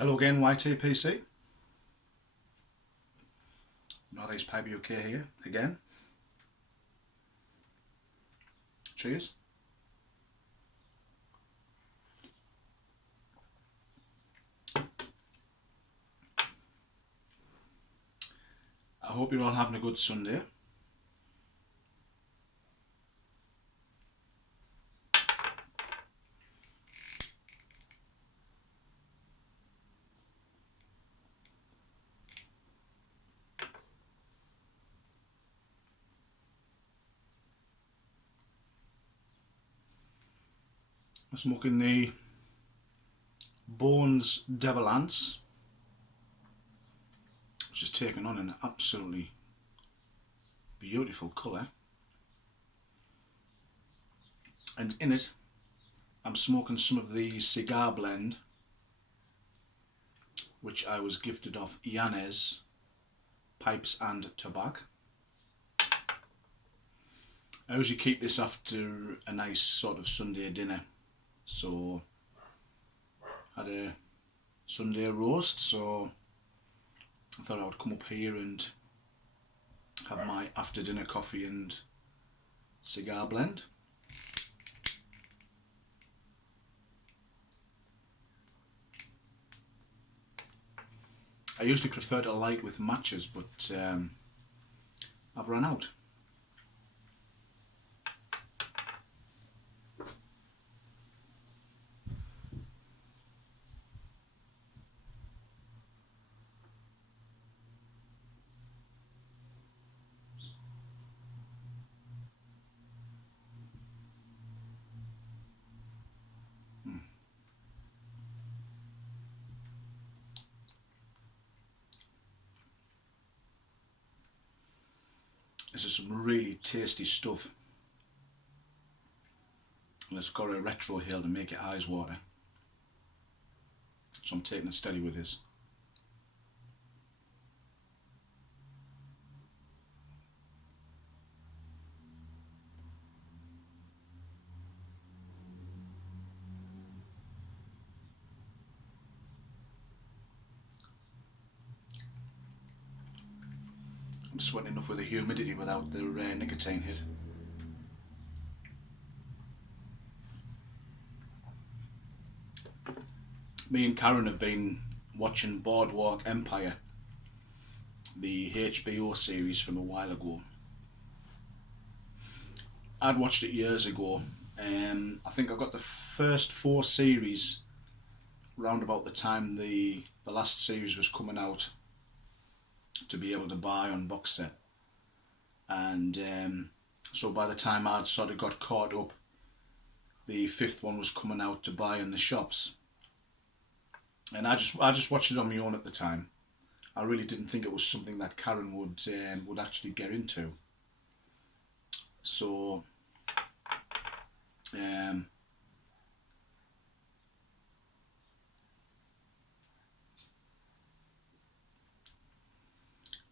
Hello again, YTPC. Northeast Pipe UK here again. Cheers. I hope you're all having a good Sunday. I'm smoking the Bones Devil Ants, which is taken on an absolutely beautiful colour. And in it, I'm smoking some of the Cigar Blend, which I was gifted off Yanez Pipes and Tobacco. I usually keep this after a nice sort of Sunday dinner. So, had a Sunday roast, so I thought I would come up here and have my after dinner coffee and cigar blend. I usually prefer to light with matches, but I've run out. This is some really tasty stuff, and it's got a retro hill to make your eyes water, so I'm taking it steady with this. I'm sweating enough with the humidity without the nicotine hit. Me and Karen have been watching Boardwalk Empire, the HBO series from a while ago. I'd watched it years ago, and I think I got the first 4 series round about the time the last series was coming out to be able to buy on box set. And so by the time I'd sort of got caught up, the 5th one was coming out to buy in the shops. And I just watched it on my own at the time. I really didn't think it was something that Karen would actually get into. So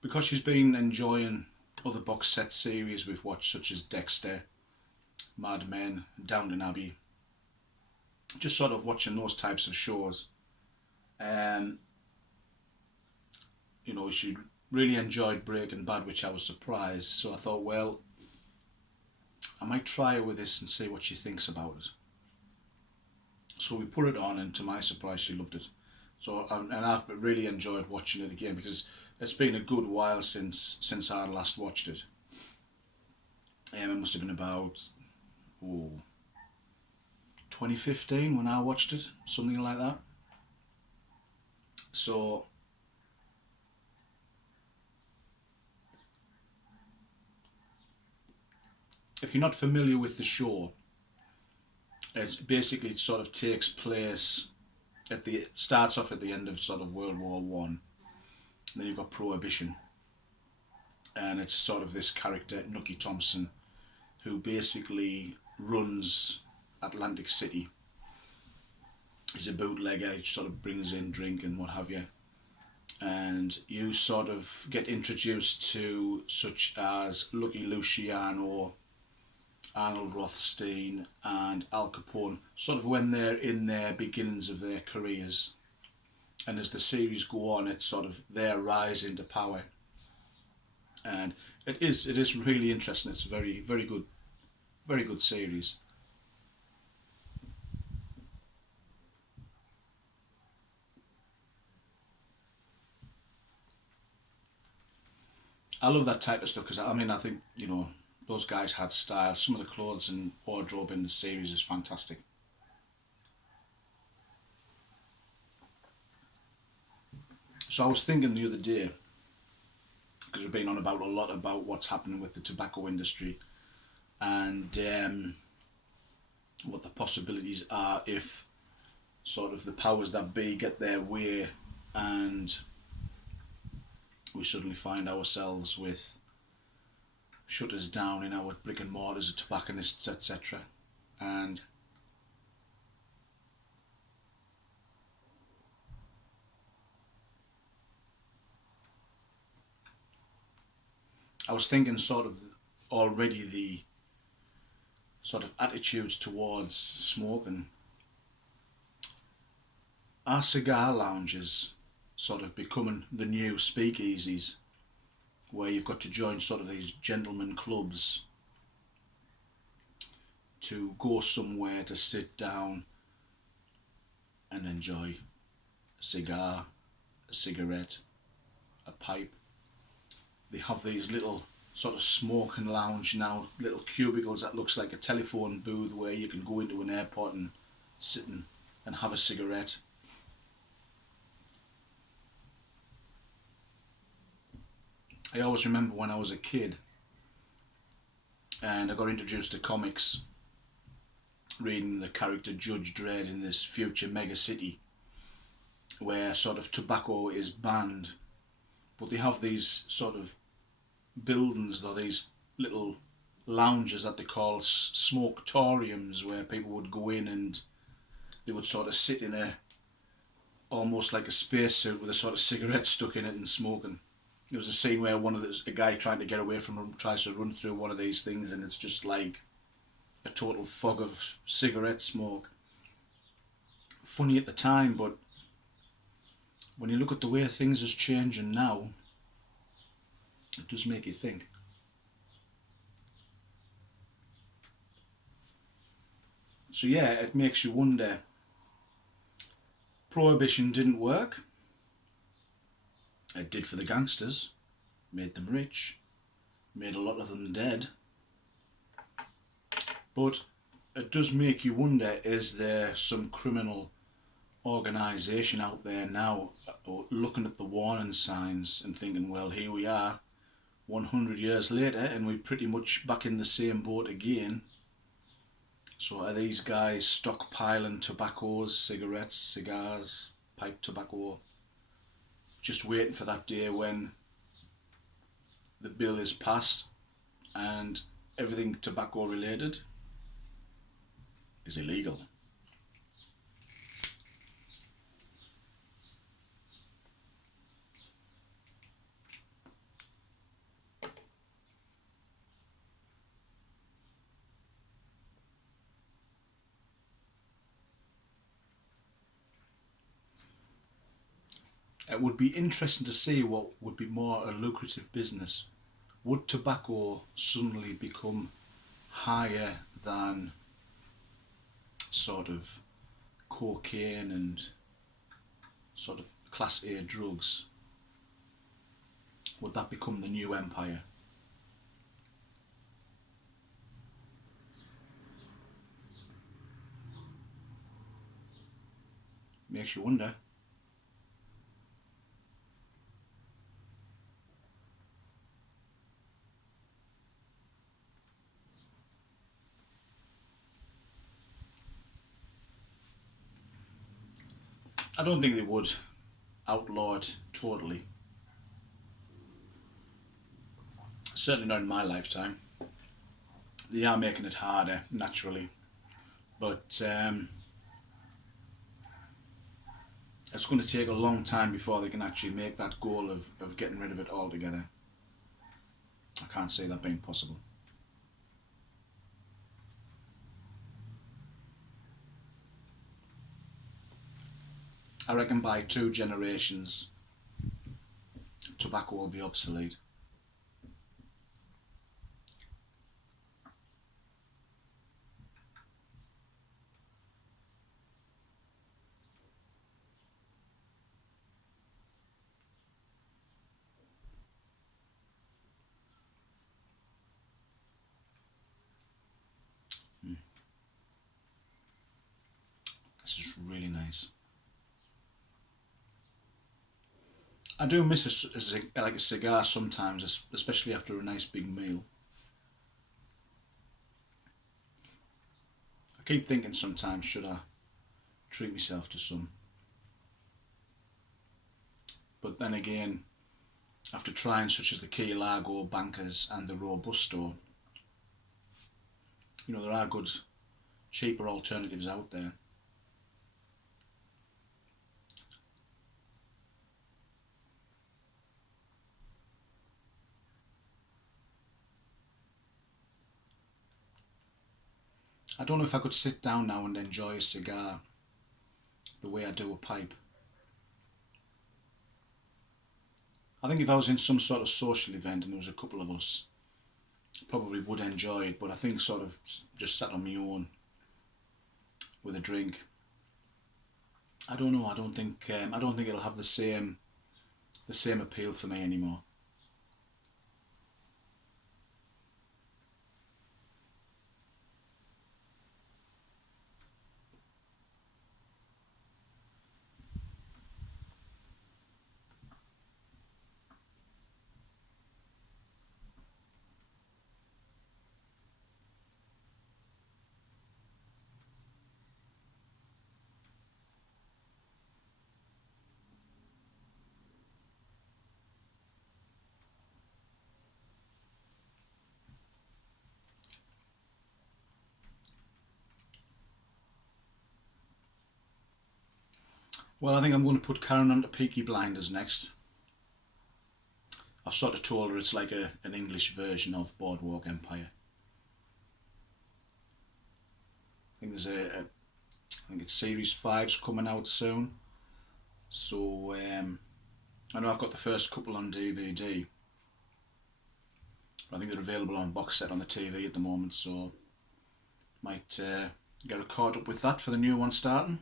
because she's been enjoying other box set series we've watched, such as Dexter, Mad Men, Downton Abbey, just sort of watching those types of shows. You know, she really enjoyed Breaking Bad, which I was surprised. So I thought, well, I might try her with this and see what she thinks about it. So we put it on, and to my surprise, she loved it. So and I've really enjoyed watching it again, because it's been a good while since I last watched it. It must have been about 2015 when I watched it, something like that. So if you're not familiar with the show, it sort of takes place starts off at the end of sort of World War One. Then you've got Prohibition, and it's sort of this character Nucky Thompson, who basically runs Atlantic City. He's a bootlegger. He sort of brings in drink and what have you, and you sort of get introduced to such as Lucky Luciano, Arnold Rothstein and Al Capone, sort of when they're in their beginnings of their careers. and as the series go on, it's sort of their rise into power, and it is really interesting. It's a very good series. I love that type of stuff because I mean I think those guys had style. Some of the clothes and wardrobe in the series is fantastic. So I was thinking the other day, because we've been on about a lot about what's happening with the tobacco industry, and what the possibilities are if sort of the powers that be get their way, and we suddenly find ourselves with shutters down in our brick and mortars of tobacconists, etc. And I was thinking sort of already the sort of attitudes towards smoking. Are cigar lounges sort of becoming the new speakeasies, where you've got to join sort of these gentlemen clubs to go somewhere to sit down and enjoy a cigar, a cigarette, a pipe? They have these little sort of smoking lounge now, little cubicles that looks like a telephone booth where you can go into an airport and sit and have a cigarette. I always remember when I was a kid and I got introduced to comics, reading the character Judge Dredd in this future mega city where sort of tobacco is banned, but they have these sort of buildings, or these little lounges that they call smoketoriums, where people would go in and they would sort of sit in a almost like a spacesuit with a sort of cigarette stuck in it and smoking. There was a scene where a guy trying to get away from him tries to run through one of these things, and it's just like a total fog of cigarette smoke. Funny at the time, but when you look at the way things is changing now, it does make you think. So yeah, it makes you wonder. Prohibition didn't work. It did for the gangsters, made them rich, made a lot of them dead. But it does make you wonder, is there some criminal organisation out there now looking at the warning signs and thinking, well, here we are 100 years later and we're pretty much back in the same boat again. So are these guys stockpiling tobaccos, cigarettes, cigars, pipe tobacco, just waiting for that day when the bill is passed and everything tobacco related is illegal? It would be interesting to see what would be more a lucrative business. Would tobacco suddenly become higher than sort of cocaine and sort of class A drugs? Would that become the new empire? Makes you wonder. I don't think they would outlaw it totally. Certainly not in my lifetime. They are making it harder, naturally. But it's going to take a long time before they can actually make that goal of getting rid of it altogether. I can't see that being possible. I reckon by 2 generations, tobacco will be obsolete. This is really nice. I do miss like a cigar sometimes, especially after a nice big meal. I keep thinking sometimes, should I treat myself to some? But then again, after trying such as the Key Largo, Bankers and the Robusto, there are good, cheaper alternatives out there. I don't know if I could sit down now and enjoy a cigar the way I do a pipe. I think if I was in some sort of social event and there was a couple of us, I probably would enjoy it, but I think sort of just sat on my own with a drink, I don't know. I don't think it'll have the same appeal for me anymore. Well, I think I'm going to put Karen onto Peaky Blinders next. I've sort of told her it's like an English version of Boardwalk Empire. I think I think it's series 5's coming out soon. So I know I've got the first couple on DVD. I think they're available on box set on the TV at the moment, so might get a caught up with that for the new one starting.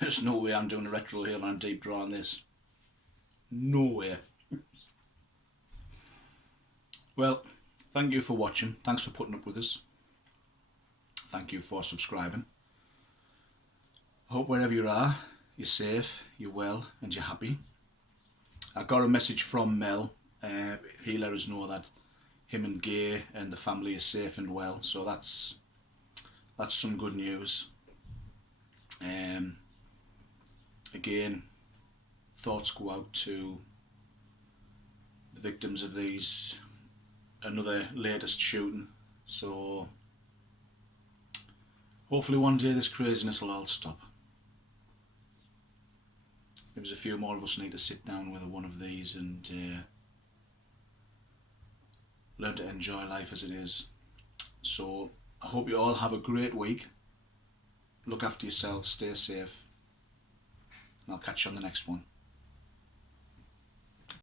There's no way I'm doing a retro here and deep draw on this. No way. Well, thank you for watching. Thanks for putting up with us. Thank you for subscribing. I hope wherever you are, you're safe, you're well, and you're happy. I got a message from Mel. He let us know that him and Gay and the family is safe and well. So that's some good news. Again, thoughts go out to the victims of another latest shooting. So hopefully one day this craziness will all stop. Maybe a few more of us need to sit down with one of these and learn to enjoy life as it is. So I hope you all have a great week. Look after yourselves, stay safe, and I'll catch you on the next one.